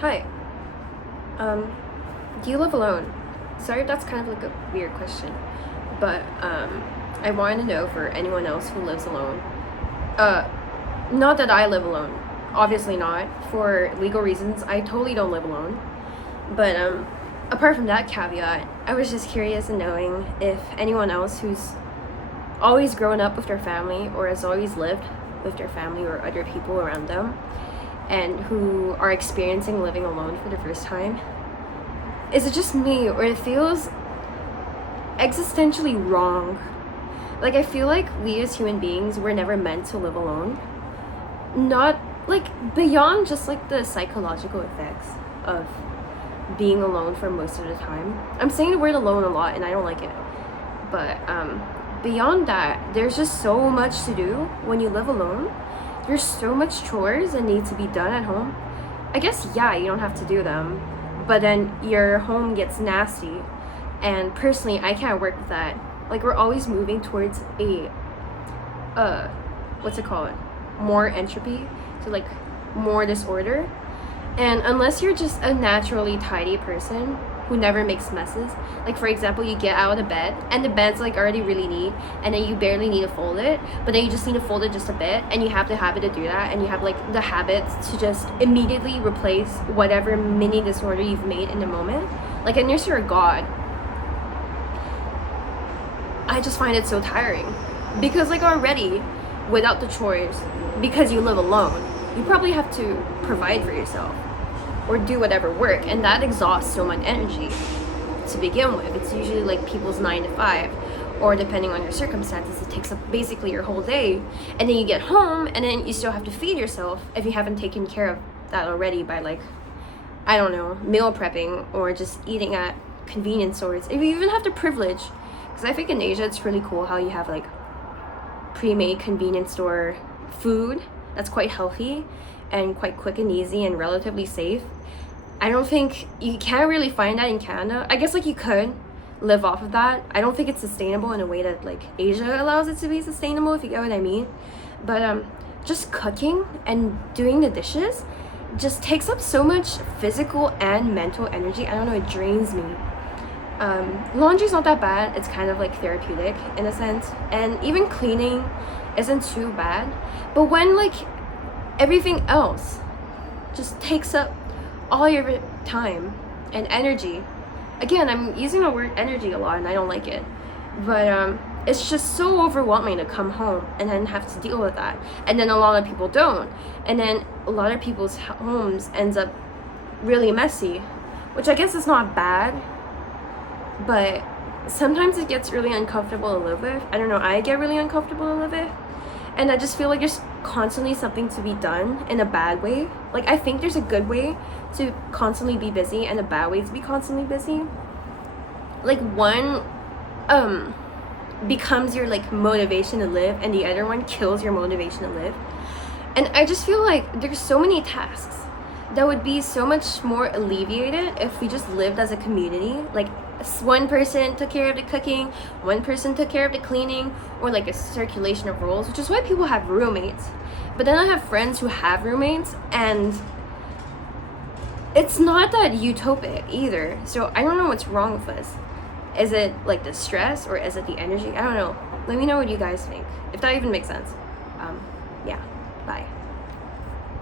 Hi. Um, do you live alone? Sorry if that's kind of like a weird question, but I wanted to know for anyone else who lives alone. Uh, Not that I live alone. Obviously not. For legal reasons, I totally don't live alone. But apart from that caveat, I was just curious in knowing if anyone else who's always grown up with their family or has always lived with their family or other people around them and who are experiencing living alone for the first time. Is it just me, or it feels existentially wrong? Like, I feel like we as human beings were never meant to live alone. Not like beyond just like the psychological effects of being alone for most of the time. I'm saying the word alone a lot and I don't like it. But beyond that, there's just so much to do when you live alone. There's so much chores that need to be done at home. I guess, yeah, you don't have to do them, but then your home gets nasty. And personally, I can't work with that. Like, we're always moving towards a, what's it called? More entropy, so like more disorder. And unless you're just a naturally tidy person who never makes messes, like for example, you get out of the bed and the bed's like already really neat, and then you barely need to fold it, but then you just need to fold it just a bit, and you have the habit to do that, and you have like the habit to just immediately replace whatever mini disorder you've made in the moment, like unless you're a god. I just find it so tiring because like already without the chores, because you live alone, you probably have to provide for yourself or do whatever work, and that exhausts so much energy to begin with. It's usually like people's 9 to 5, or depending on your circumstances, it takes up basically your whole day. And then you get home and then you still have to feed yourself if you haven't taken care of that already by like, I don't know, meal prepping or just eating at convenience stores. If you even have the privilege, because I think in Asia it's really cool how you have like pre-made convenience store food that's quite healthy and quite quick and easy and relatively safe. I don't think you can't really find that in Canada. I guess like you could live off of that. I don't think it's sustainable in a way that like Asia allows it to be sustainable, if you get what I mean. But just cooking and doing the dishes just takes up so much physical and mental energy. I don't know, it drains me. Laundry's not that bad. It's kind of like therapeutic in a sense, and even cleaning isn't too bad. But when like everything else just takes up all your time and energy, again, I'm using the word energy a lot and I don't like it, but it's just so overwhelming to come home and then have to deal with that. And then a lot of people don't, and then a lot of people's homes ends up really messy, which I guess is not bad, but sometimes it gets really uncomfortable to live with. I don't know, I get really uncomfortable to live with, and I just feel like there's constantly something to be done in a bad way. Like, I think there's a good way to constantly be busy and a bad way to be constantly busy. Like, one becomes your like motivation to live, and the other one kills your motivation to live. And I just feel like there's so many tasks that would be so much more alleviated if we just lived as a community. Like, one person took care of the cooking, one person took care of the cleaning, or like a circulation of roles, which is why people have roommates. But then I have friends who have roommates, and it's not that utopic either. So I don't know what's wrong with us. Is it like the stress, or is it the energy? I don't know. Let me know what you guys think, if that even makes sense. Yeah, bye.